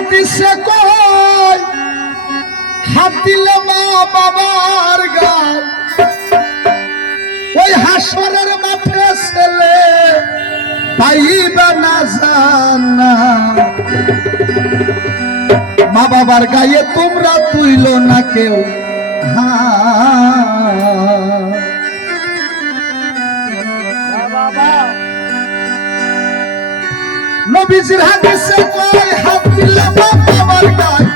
হাদিসে কয় হাত দিলে মা বাবার গায় ওই হাসরের মাঠে ছেলে পাইবে না জান্নাত। মা বাবার গায়ে তোমরা তুইল না কেউ নবীজির হাদিসে কয় হাত দিলে মা বাবার গায়ে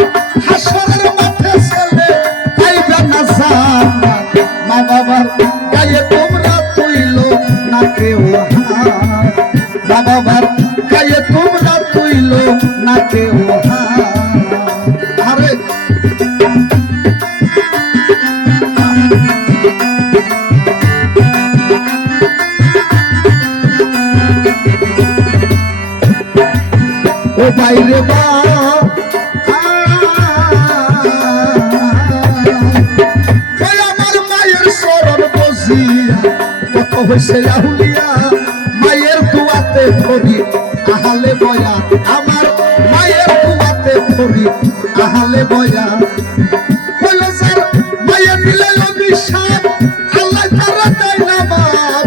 হাসরের মাঠে ছেলে পাইবে না জান্নাত। মা বাবার গায়ে তোমরা তুইল না কেউ মা বাবার গায়ে তোমরা তুইল না কেউ আরে ও বাইরে বা আমার মায়ের শরণ বসিয়া কত হয়েছে আহুলিয়া মায়ের দুয়াতে ধরি আহালে বয়া আমার মায়ের দুয়াতে ধরি আহালে বয়া বলো স্যার মায়ের দিলে অভিশাপ আল্লাহ তারা দেয় না বাপ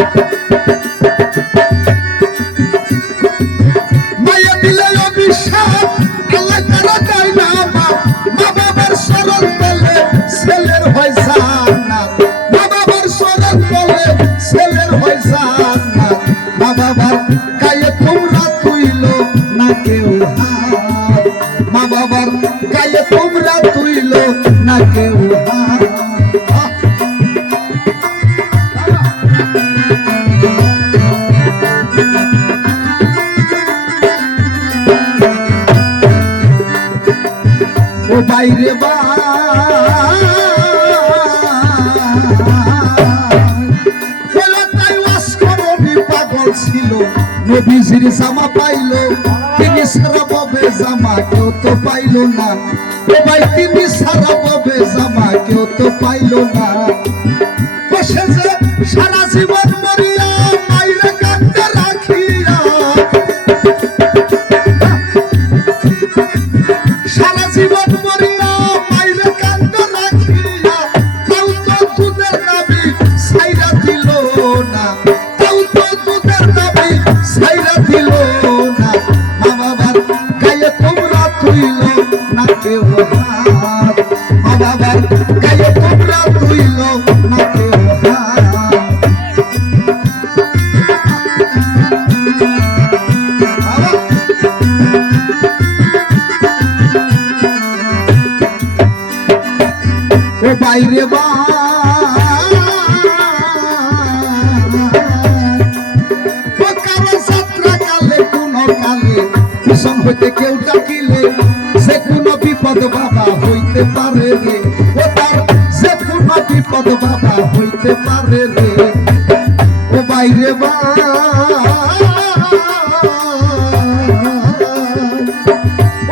মায়ের দিলে অভিশাপ আল্লাহ তারা দেয় না বাপ মা বাবার শরণ পেলে ছেলের হয় জান্নাত মা বাবার শরণ পেলে ছেলের হয় জান্নাত মা বাবার গায়ে তোমরা তুইল না কেউ মা বাবার গায়ে তোমরা তুইল না কেউ ও বাইরে বা ছিল নবীজির জামা পাইলো তিনি সারা পাবে জামা কেউ তো পাইলো না ও ভাই তিনি সারা পাবে জামা কেউ তো পাইলো না বসে যে সারা জীবন মরিয়া মাইরে কাটতে রাখিয়া সারা জীবন মরিয়া মাইরে কাটতে রাখিয়া তাও তো দুধের নাবি ছাইরা দিল না ছাইরা দিল না মা বাবার গায়ে তোমরা তুইল না কেউ মা বাবার গায়ে তোমরা তুইল না কেউ ও বাইরে বা হইতে কেউ ডাকিলে যে কোনো বিপদ বাবা হইতে পারে রে ও তার যে কোনো বিপদ বাবা হইতে পারে রে ও বাইরে বা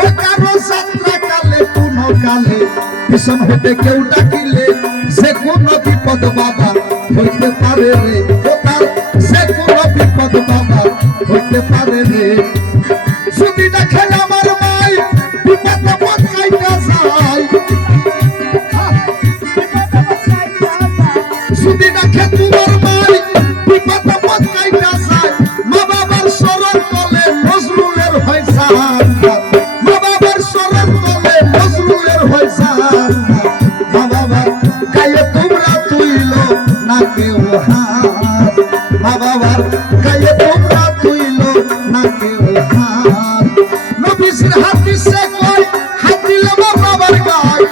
ও কারো যাত্রা কালে কোন কালে ভীষণ হইতে কেউ ডাকিলে যে কোনো বিপদ বাবা হইতে পারে রে ও তার যে কোনো বিপদ বাবা হইতে পারে রে যদি দেখে আমার মাই বিপদ আপদ কাইটা যায় যদি দেখে তোমার মাই বিপদ আপদ কাইটা যায় মা বাবার শরণ তলে নজরুলের হয় জান্নাত মা বাবার শরণ তলে নজরুলের হয় জান্নাত মা বাবার গায়ে তোমরা তুইল না কেউ মা বাবার গায়ে তোমরা তুইল না কেউ নবীজির হাদিসে কয় হাত দিলে মা বাবার গায়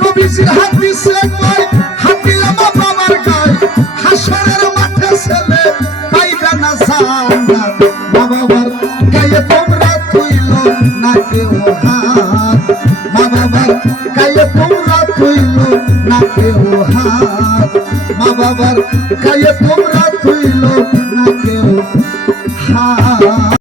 নবীজির হাদিসে কয় হাত দিলে মা বাবার গায় হাসরের মাঠে ছেলে পাইবে না জান্নাত মা বাবার গায়ে তোমরা তুইল না কেউ মা বাবার গায়ে তোমরা তুইল না কেউ মা বাবার গায়ে তোমরা তুইল না কেউ